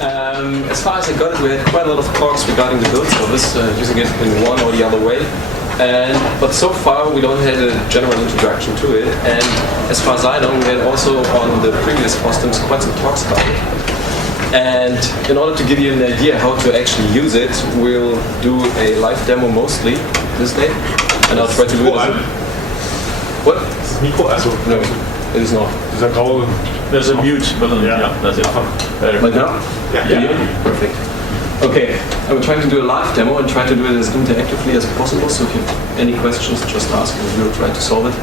As far as I got it, we had quite a lot of talks regarding the build service, using it in one or the other way. But so far we don't have a general introduction to it. And as far as I know, we had also on the previous customs quite some talks about it. And in order to give you an idea how to actually use it, we'll do a live demo mostly this day. And I'll try to do it as a... What? Mikro, also... No, it is not. Dieser graue... There's a mute button, yeah, that's it. Like now? Yeah. Perfect. Okay, I'm trying to do a live demo and try to do it as interactively as possible, so if you have any questions, just ask and we'll try to solve it.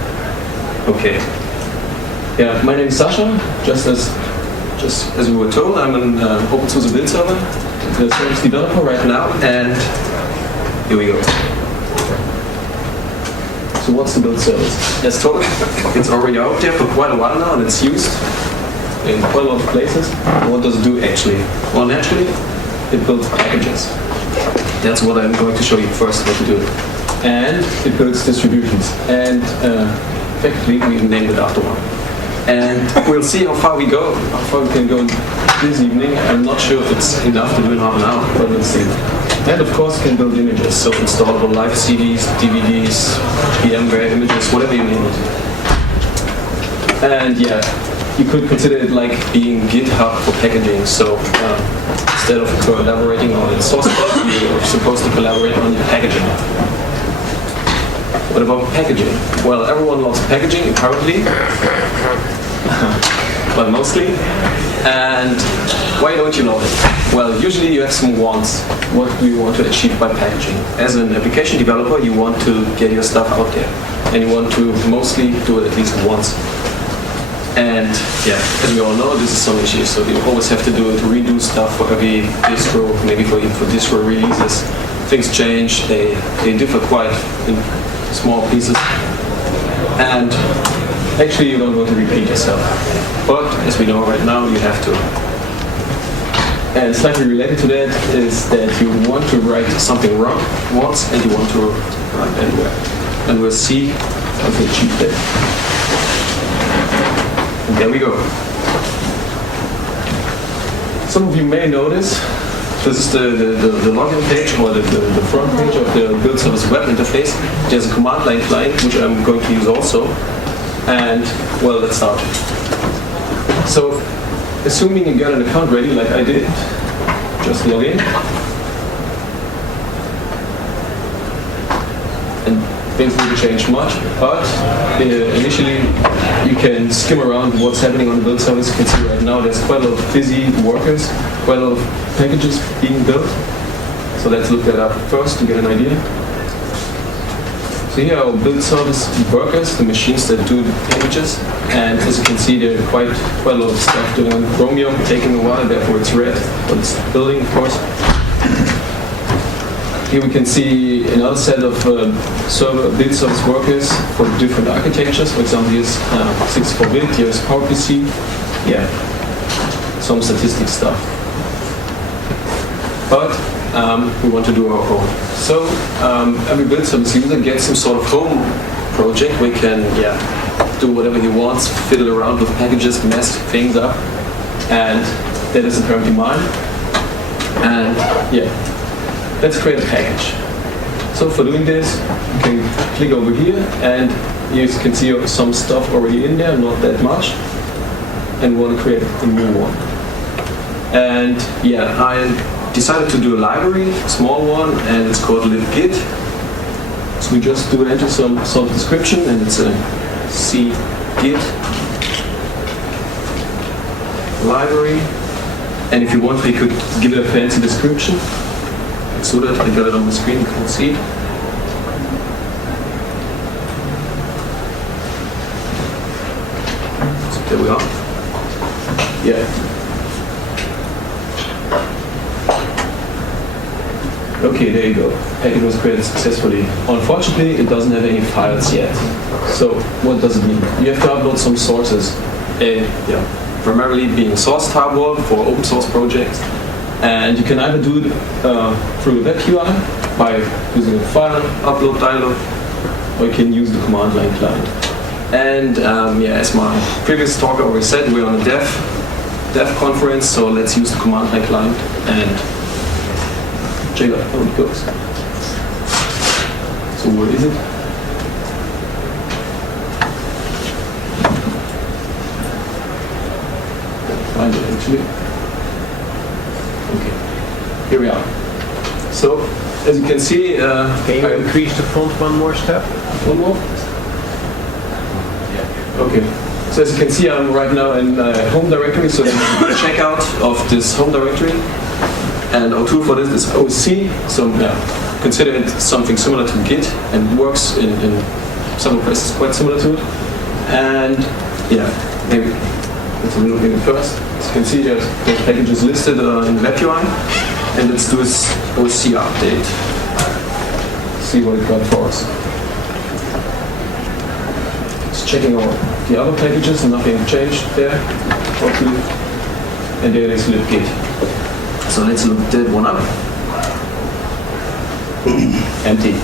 Okay. Yeah, my name is Sascha, just as we were told, I'm an open source build server, the service developer right now, and here we go. So what's the build service? As told, it's already out there for quite a while now and it's used in quite a lot of places. What does it do actually? Well, naturally, it builds packages. That's what I'm going to show you first how to do it. And it builds distributions. And effectively, we named it after one. And we'll see how far we go, how far we can go this evening. I'm not sure if it's enough to do in half an hour, but let's see. And of course, can build images, so installable live CDs, DVDs, VMware images, whatever you name it. And yeah, you could consider it like being GitHub for packaging. So instead of collaborating on the source code, you're supposed to collaborate on the packaging. What about packaging? Well, everyone loves packaging, apparently. Well, mostly. And why don't you love it? Well, usually you have some wants. What do you want to achieve by packaging? As an application developer, you want to get your stuff out there. And you want to mostly do it at least once. And yeah, as we all know, this is some issue. So you always have to redo stuff for every distro, maybe for distro releases. Things change, they differ quite in small pieces. And actually you don't want to repeat yourself. But as we know right now, you have to. And slightly related to that is that you want to write something wrong once and you want to write anywhere. And we'll see how to achieve that. And there we go. Some of you may notice this is the login page or the front page of the build service web interface. There's a command line client which I'm going to use also. And well, let's start. So, assuming you got an account ready like I did, just log in. And things didn't change much, but initially you can skim around what's happening on the build service. You can see right now there's quite a lot of busy workers, quite a lot of packages being built. So let's look that up first to get an idea. So here are our build service workers, the machines that do the packages. And as you can see, there are quite a lot of stuff doing on Chromium, taking a while, therefore it's red, but it's building, of course. Here we can see another set of build service workers for different architectures. For example, here's 64-bit, here's PowerPC. Yeah, some statistics stuff. But we want to do our own. So every build service user gets some sort of home project where he can do whatever he wants, fiddle around with packages, mess things up, and that is apparently mine. And yeah, let's create a package. So for doing this, you can click over here, and you can see some stuff already in there, not that much, and want to create a new one. And yeah, I decided to do a library, a small one, and it's called libgit. So we just do enter some sort of description, and it's a cgit library. And if you want, we could give it a fancy description. So that I got it on the screen, you can see. So there we are. Yeah. Okay, there you go. Package was created successfully. Unfortunately, it doesn't have any files yet. So what does it mean? You have to upload some sources. Primarily being source tarball for open source projects. And you can either do it through the web UI by using a file upload dialog, or you can use the command line client. And as my previous talk already said, we're on a dev dev conference, so let's use the command line client and check out how it goes. So where is it? Find it actually. Okay, here we are. So as you can see, can you increase the font one more step? One more? Okay. So as you can see, I'm right now in home directory, so check out of this home directory. And our tool for this is OC. So consider it something similar to Git, and works in several places quite similar to it. And maybe let's have a look at it first. As you can see, there's the packages listed in the web UI. And let's do this OC update. See what it got for us. It's checking out the other packages, nothing changed there, hopefully. And there is libgit. So let's look that one up. Empty.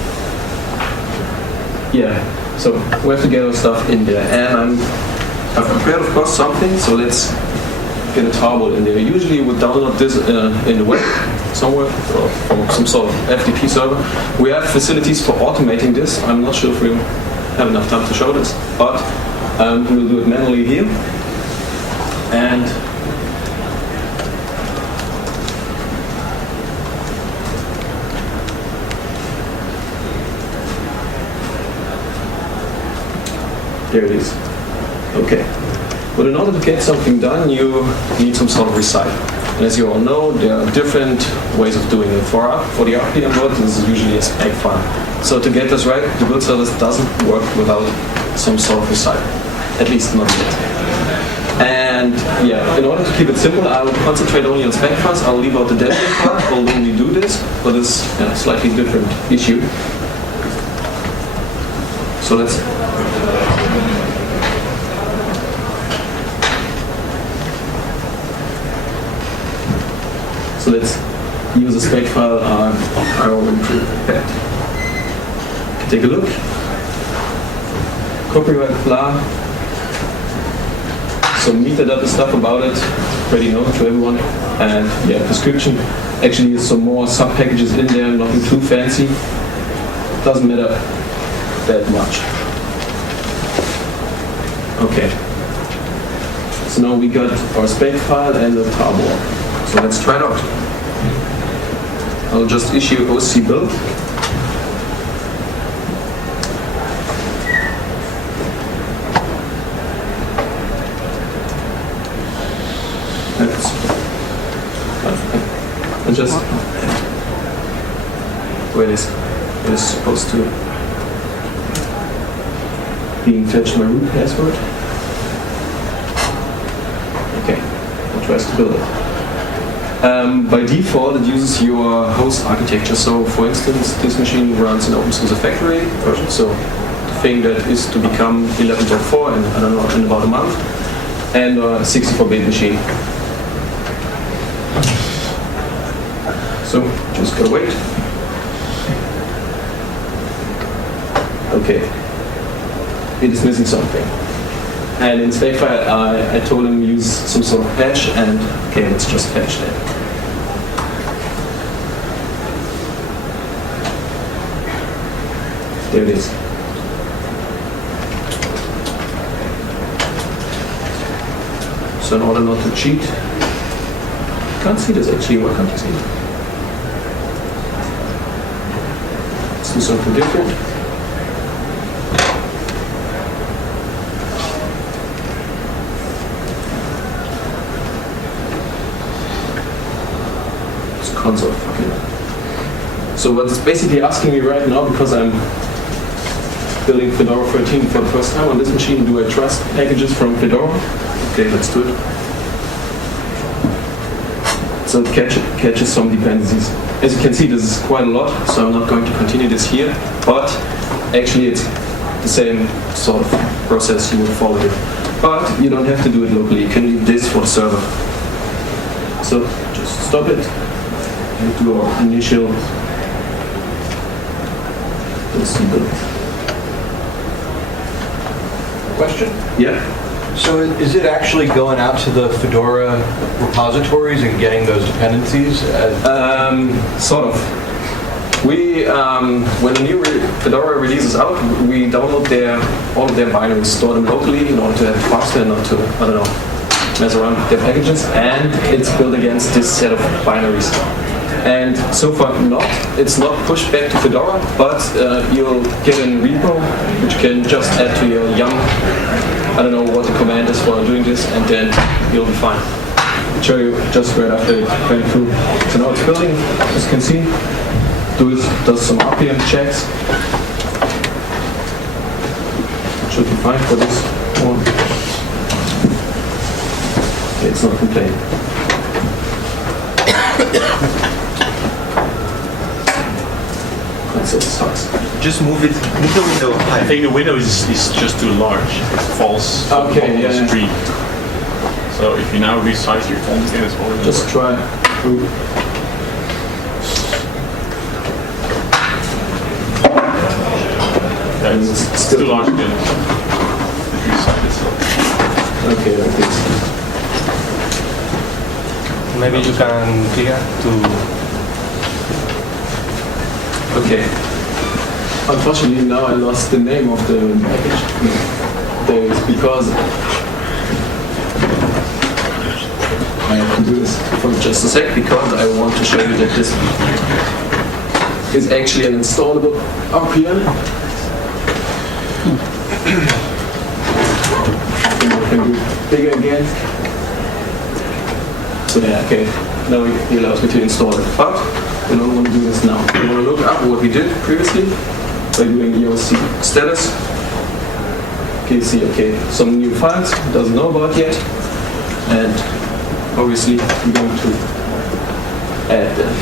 Yeah, so we have to get our stuff in there. And I've prepared, of course, something, so let's get a tarball in there. Usually you would download this in the web somewhere, or from some sort of FTP server. We have facilities for automating this. I'm not sure if we'll have enough time to show this, but we'll do it manually here. And there it is. Okay. But in order to get something done, you need some sort of recite. And as you all know, there are different ways of doing it. For the RPM build, this is usually a spec file. So to get this right, the build service doesn't work without some sort of recite. At least not yet. And in order to keep it simple, I will concentrate only on spec files. I'll leave out the dev part, although we do this for this slightly different issue. So let's use a spec file I already prepared. Take a look. Copyright blah. Some metadata stuff about it, pretty known to everyone. And description. Actually, is some more sub packages in there, nothing too fancy. Doesn't matter that much. Okay. So now we got our spec file and the tarball. So let's try it out. I'll just issue OC build. And just where it is supposed to being fetched my root password. Okay, I'll try to build it. By default, it uses your host architecture. So, for instance, this machine runs an OpenSUSE factory version. So, the thing that is to become 11.4 in, I don't know, in about a month, and a 64-bit machine. So, just gotta wait. Okay, it is missing something. And in spec file, I told him use some sort of patch, and okay, let's just patch that. There it is. So in order not to cheat, can't see this actually. Why can't you see it? Let's do something different. Console fucking. So what it's basically asking me right now, because I'm building Fedora 13 for the first time on this machine, do I trust packages from Fedora? Okay, let's do it. So it catches some dependencies. As you can see, this is quite a lot, so I'm not going to continue this here, but actually it's the same sort of process you would follow here. But you don't have to do it locally, you can leave this for the server. So just stop it. Do our initial build. Question? Yeah. So is it actually going out to the Fedora repositories and getting those dependencies? Sort of. We, when a new Fedora release is out, we download all of their binaries, store them locally in order to have it faster and not to, I don't know, mess around with their packages. And it's built against this set of binaries. And so far it's not pushed back to Fedora, but you'll get a repo which you can just add to your yum. I don't know what the command is for doing this, and then you'll be fine. I'll show you just right after it went through. So now it's building, as you can see. Does some RPM checks. Should be fine for this one. Okay, it's not complaining. That's it, sucks. Just move the window I higher. think the window is just too large. It falls on the street. So if you now resize your font again, it's already Just try. Yeah, it's too large again. Resize itself. Okay, like this. Maybe you can clear to. Okay. Unfortunately, now I lost the name of the package. There is because I have to do this for just a sec because I want to show you that this is actually an installable RPM. Can do bigger again. So yeah, okay. Now he allows me to install it, but we don't want to do this now. We want to look up what we did previously by doing EOC status. Okay, see, okay, some new files, doesn't know about yet, and obviously we're going to add them.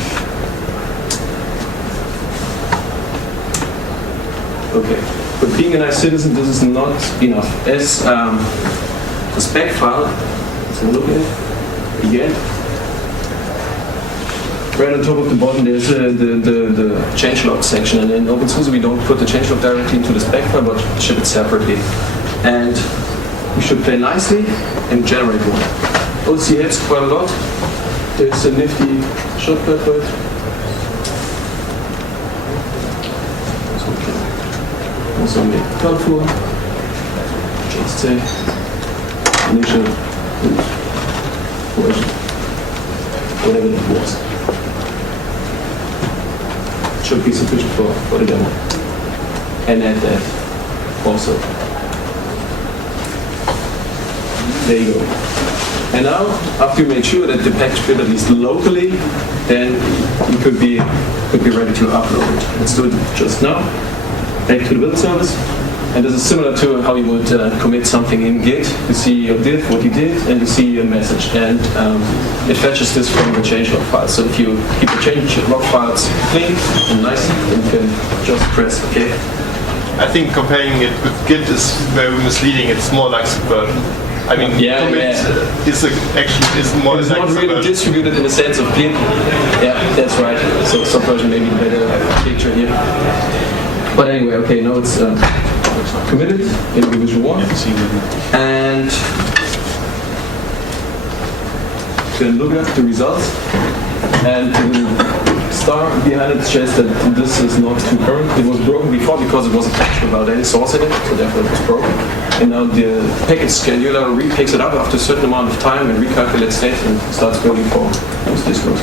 Okay, but being a nice citizen, this is not enough. As the spec file, let's have a look at it again. Right on top of the bottom there's the changelog section, and in OpenSUSE we don't put the changelog directly into the spec file but ship it separately. And we should play nicely and generate one. OC helps quite a lot. There's a nifty shortcut for it. So we can also make it colorful. Just say initial version. Whatever it was. Should be sufficient for the demo. And add that also. There you go. And now, after you made sure that the package built at least locally, then you could be ready to upload it. Let's do it just now. Back to the build service. And this is similar to how you would commit something in Git. You see your diff, what you did, and you see a message. And it fetches this from the changelog file. So if you keep the changelog files clean and nice, then you can just press OK. I think comparing it with Git is very misleading. It's more like Subversion. I mean, commit is more it's like not really Subversion. distributed in the sense of Git. Yeah, that's right. So Subversion may be the better picture here. But anyway, okay, now it's committed in revision 1. And then look at the results. And the star behind it says that this is not too current. It was broken before because it was attached without any source in it, so therefore it was broken. And now the package scheduler re-picks it up after a certain amount of time and recalculates state and starts building for those distros.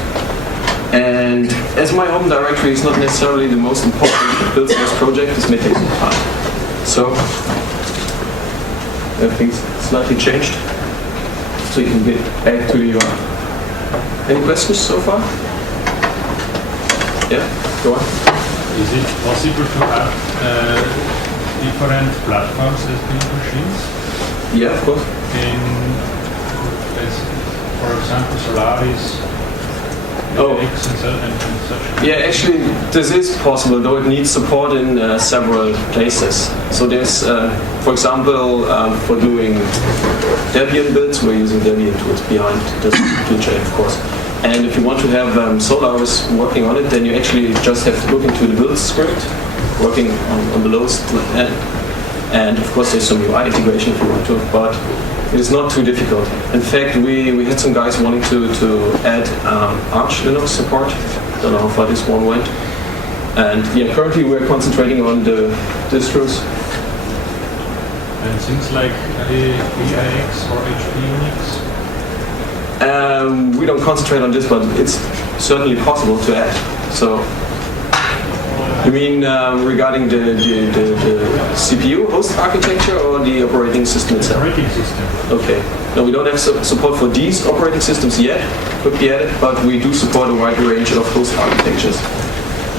And as my home directory is not necessarily the most important build service project, this may take some time. So everything's slightly changed, so you can get back to your. Any questions so far? Yeah, go on. Is it possible to add different platforms as build machines? Yeah, of course. For example, Solaris, X and such. Yeah, actually, this is possible, though it needs support in several places. So there's, for example, for doing Debian builds, we're using Debian tools behind this toolchain, of course. And if you want to have Solaris working on it, then you actually just have to look into the build script, working on the lowest end. And of course, there's some UI integration if you want to, but It's not too difficult. In fact, we had some guys wanting to add Arch Linux support. Don't know how far this one went. And yeah, currently we're concentrating on the distros. And things like EIX or HP Unix? We don't concentrate on this, but it's certainly possible to add. So, you mean regarding the CPU host architecture or the operating system itself? Operating system. Okay. No, we don't have support for these operating systems yet. Could be added, but we do support a wide range of host architectures.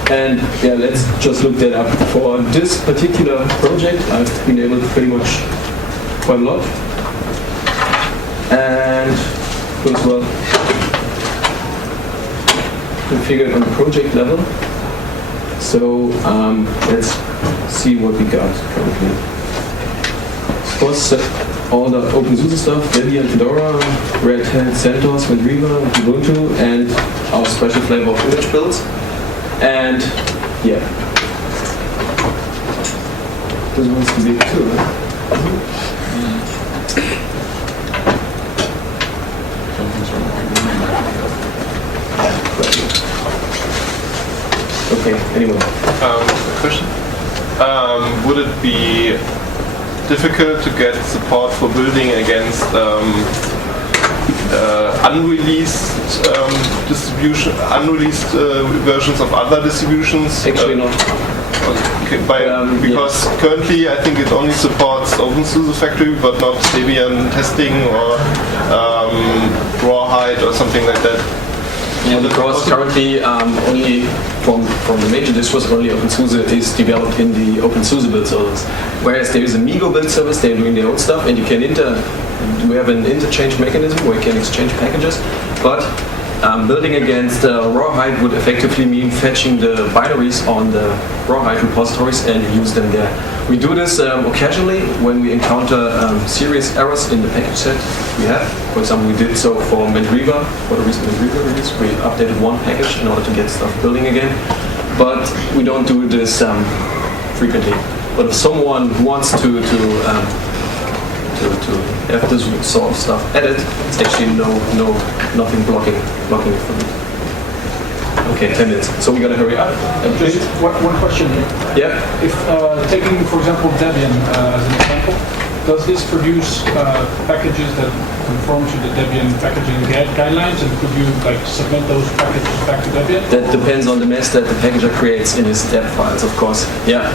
And yeah, let's just look that up. For this particular project, I've been able to pretty much quite a lot. And as well, configured on the project level. So let's see what we got currently. Of course, all the OpenSUSE stuff, Debian, Fedora, Red Hat, CentOS, Mandriva, Ubuntu, and our special flavor of image builds. And yeah, this one's too big too. Okay, anyway. Question. Would it be difficult to get support for building against unreleased versions of other distributions? Actually not. Okay, because currently I think it only supports OpenSUSE Factory, but not Debian testing or Rawhide or something like that. Yeah, because currently only from the major distros, only OpenSUSE is developed in the OpenSUSE build service. Whereas there is a Migo build service, they're doing their own stuff, and we have an interchange mechanism where you can exchange packages. But building against Rawhide would effectively mean fetching the binaries on the Rawhide repositories and use them there. We do this occasionally when we encounter serious errors in the package set we have. For example, we did so for Mandriva, for the recent Mandriva release. We updated one package in order to get stuff building again. But we don't do this frequently. But if someone wants to have this sort of stuff added, it's actually nothing blocking it from it. Okay, 10 minutes. So we gotta hurry up. Just one question here. Yeah. If taking, for example, Debian as an example, does this produce packages that conform to the Debian packaging guidelines, and could you submit those packages back to Debian? That depends on the mess that the packager creates in his deb files, of course. Yeah.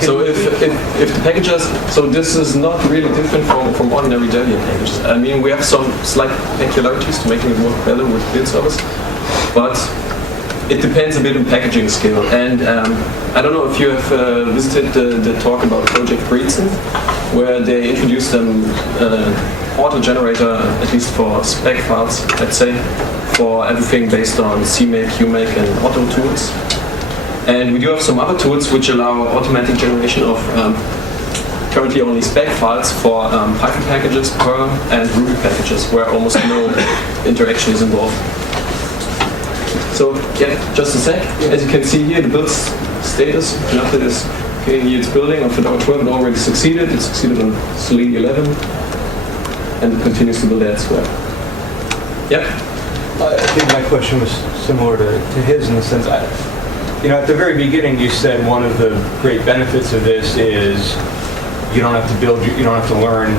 So if the packages, so this is not really different from ordinary Debian packages. I mean, we have some slight peculiarities to making it work better with build service, but it depends a bit on packaging skill. And I don't know if you have visited the talk about Project Breetzen, where they introduced an auto-generator, at least for spec files, let's say, for everything based on CMake, QMake, and Auto tools. And we do have some other tools which allow automatic generation of currently only spec files for Python packages, Perl, and Ruby packages, where almost no interaction is involved. So yeah, just a sec. As you can see here, the build status, nothing is okay. Here it's building on Fedora 12. It already succeeded. It succeeded on Selene 11, and it continues to build elsewhere. Yeah. I think my question was similar to his in the sense, at the very beginning you said one of the great benefits of this is you don't have to learn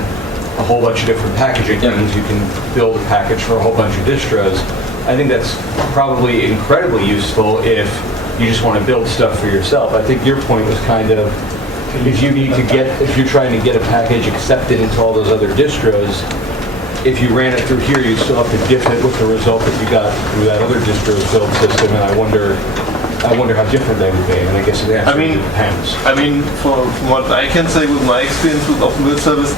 a whole bunch of different packaging things. You can build a package for a whole bunch of distros. I think that's probably incredibly useful if you just want to build stuff for yourself. I think your point was kind of if you're trying to get a package accepted into all those other distros, if you ran it through here, you'd still have to diff it with the result that you got through that other distro's build system, and I wonder how different they would be, and I guess it depends. I mean, from what I can say with my experience with Open Build Service,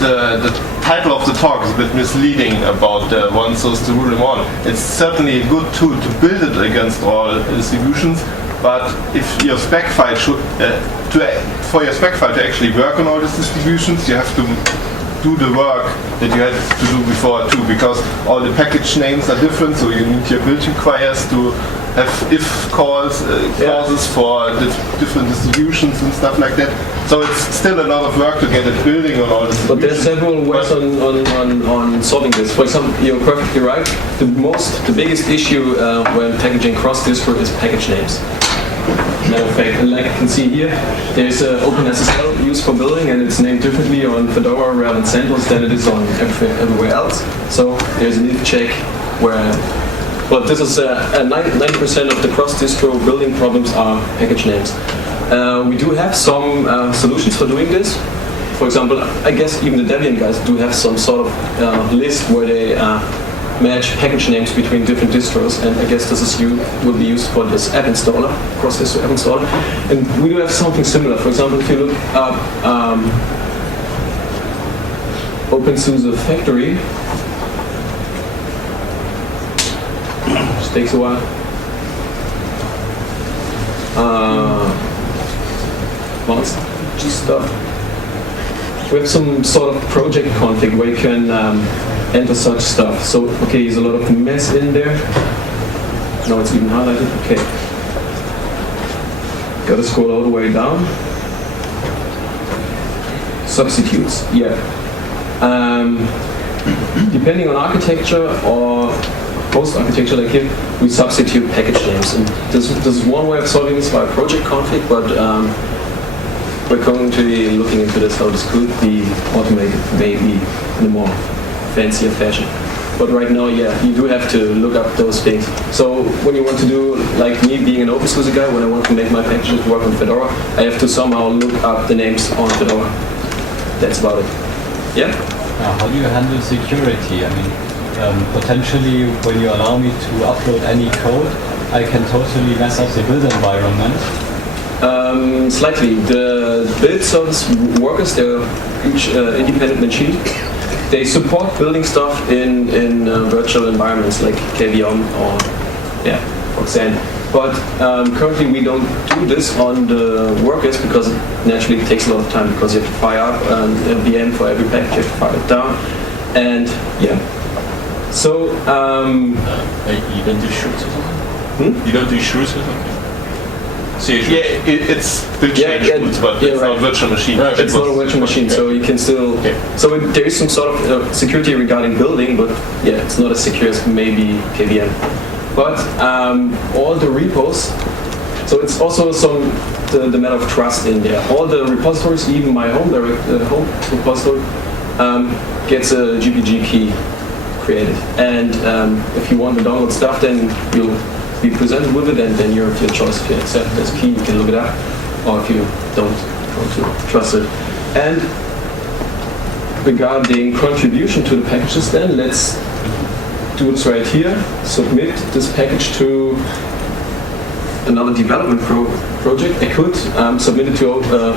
the title of the talk is a bit misleading about the one source to rule them all. It's certainly a good tool to build it against all distributions, but if your spec file for your spec file to actually work on all these distributions, you have to do the work that you had to do before too, because all the package names are different, so you need your build requires to have if clauses for different distributions and stuff like that. So it's still a lot of work to get it building on all this. But there's several ways on solving this. For example, you're perfectly right. The biggest issue when packaging cross-distro is package names. Matter of fact, and like you can see here, there's OpenSSL used for building, and it's named differently on Fedora rather than CentOS than it is on everywhere else. So there's an if check where, but this is 90% of the cross-distro building problems are package names. We do have some solutions for doing this. For example, I guess even the Debian guys do have some sort of list where they match package names between different distros, and I guess this will be used for this app installer, cross-distro app installer. And we do have something similar. For example, if you look up OpenSUSE Factory, which takes a while. Stuff. We have some sort of project config where you can enter such stuff. So, okay, there's a lot of mess in there. Now it's even highlighted. Okay. Gotta scroll all the way down. Substitutes. Yeah. Depending on architecture or host architecture like here, we substitute package names. And this is one way of solving this via project config, but we're going to be looking into this, how this could be automated, maybe in a more fancier fashion. But right now, yeah, you do have to look up those things. So when you want to do, like me being an OpenSUSE guy, when I want to make my packages work on Fedora, I have to somehow look up the names on Fedora. That's about it. Yeah? How do you handle security? I mean, potentially when you allow me to upload any code, I can totally mess up the build environment. Slightly. The build service workers, they're each independent machine. They support building stuff in virtual environments like KVM or Foxan. But currently we don't do this on the workers because naturally it takes a lot of time because you have to fire up a VM for every package, you have to fire it down, and yeah. So you don't do shoots or something? You don't do shoots or something? Yeah, it's build change tools, but it's not a virtual machine. No, it's not a virtual machine, so you can still. Okay. So there is some sort of security regarding building, but yeah, it's not as secure as maybe KVM. But all the repos, so it's also the matter of trust in there. All the repositories, even my home repository, gets a GPG key created, and if you want to download stuff, then you'll be presented with it, and then your choice. If you accept it as key, you can look it up, or if you don't want to trust it. And regarding contribution to the packages, then let's do this right here. Submit this package to another development project. I could submit it to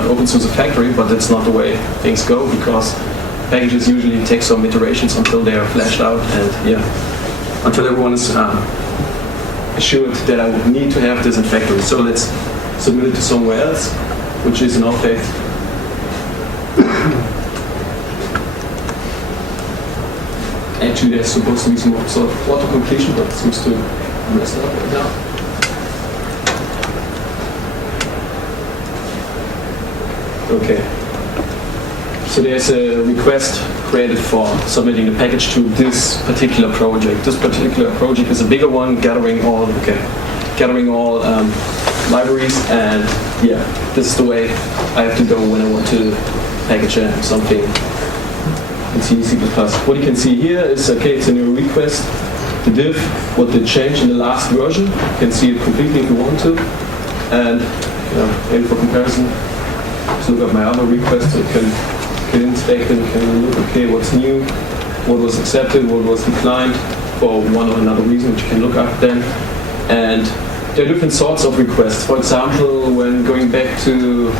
OpenSUSE Factory, but that's not the way things go because packages usually take some iterations until they are fleshed out, and yeah, until everyone is assured that I would need to have this in factory. So let's submit it to somewhere else, which is in our fact actually there's supposed to be some sort of auto completion, but it seems to mess up right now. Okay. So there's a request created for submitting the package to this particular project. This particular project is a bigger one, gathering all libraries, and yeah, this is the way I have to go when I want to package something in C++. What you can see here is, okay, it's a new request. The diff, what they changed in the last version, you can see it completely if you want to, and maybe for comparison, let's look at my other request so you can inspect and can look, okay, what's new, what was accepted, what was declined for one or another reason, which you can look up then. And there are different sorts of requests. For example, when going back to,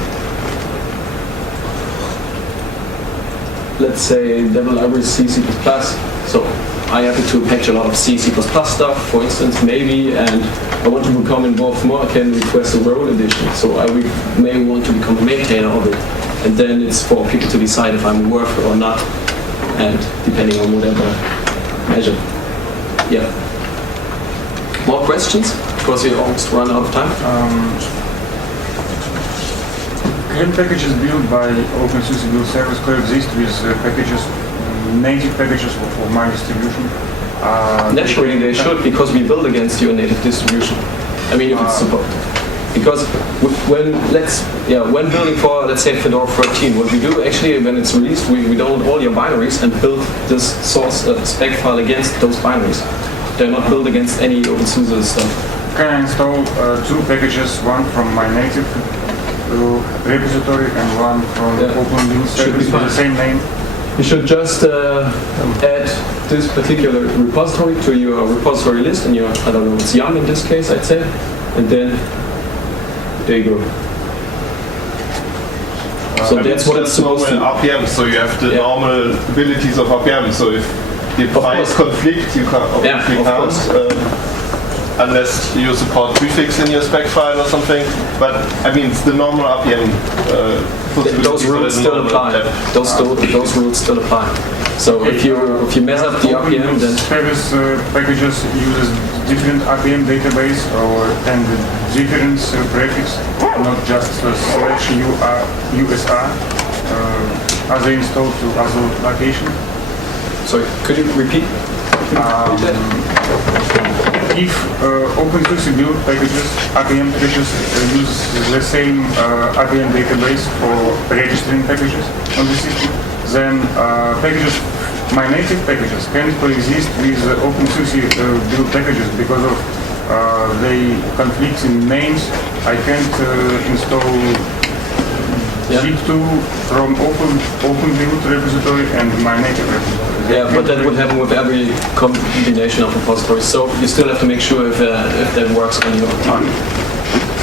let's say, Devel library C++, so I have to package a lot of C++ stuff, for instance, maybe, and I want to become involved more, I can request a role edition. So I may want to become a maintainer of it. And then it's for people to decide if I'm worth it or not, and depending on whatever measure. Yeah. More questions? because we almost run out of time. Can packages built by OpenSUSE build service coexist with packages, native packages for my distribution? Naturally, they should, because we build against your native distribution. I mean, if it's supported. Because when building for, let's say, Fedora 13, what we do actually when it's released, we download all your binaries and build this source spec file against those binaries. They're not built against any OpenSUSE stuff. Can I install two packages, one from my native repository and one from Open build service with the same name? You should just add this particular repository to your repository list, and your, I don't know, it's Yum in this case, I'd say, and then there you go. So that's what it's supposed to be. RPM, so you have the normal abilities of RPM. So if the files conflict, you can't. Unless you support prefix in your spec file or something. But I mean, it's the normal RPM. Those rules still apply. Those rules still apply. So if you mess up the RPM, then service packages uses different RPM database and different prefix, not just /USR. Are they installed to other location? Sorry, could you repeat? If OpenSUSE build packages, RPM packages use the same RPM database for registering packages on the system, then my native packages can coexist with OpenSUSE build packages because of they conflict in names. I can't install zip2 from Open build repository and my native repository. Yeah, but that would happen with every combination of repositories. So you still have to make sure if that works on your time.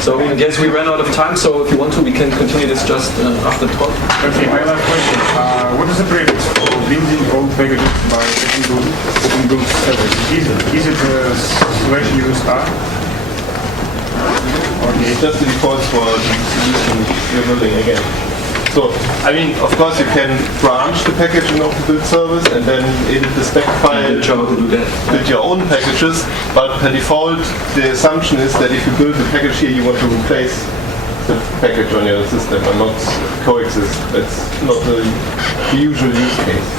So I guess we ran out of time. So if you want to, we can continue this just after the talk. Okay, my last question. What is the prefix for building all packages by Open build service? Is it /USR? Okay, it's just the default for the solution you're building again. So, I mean, of course you can branch the package in Open build service and then edit the spec file with your own packages, but per default the assumption is that if you build the package here you want to replace the package on your system and not coexist. That's not the usual use case.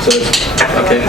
So, okay.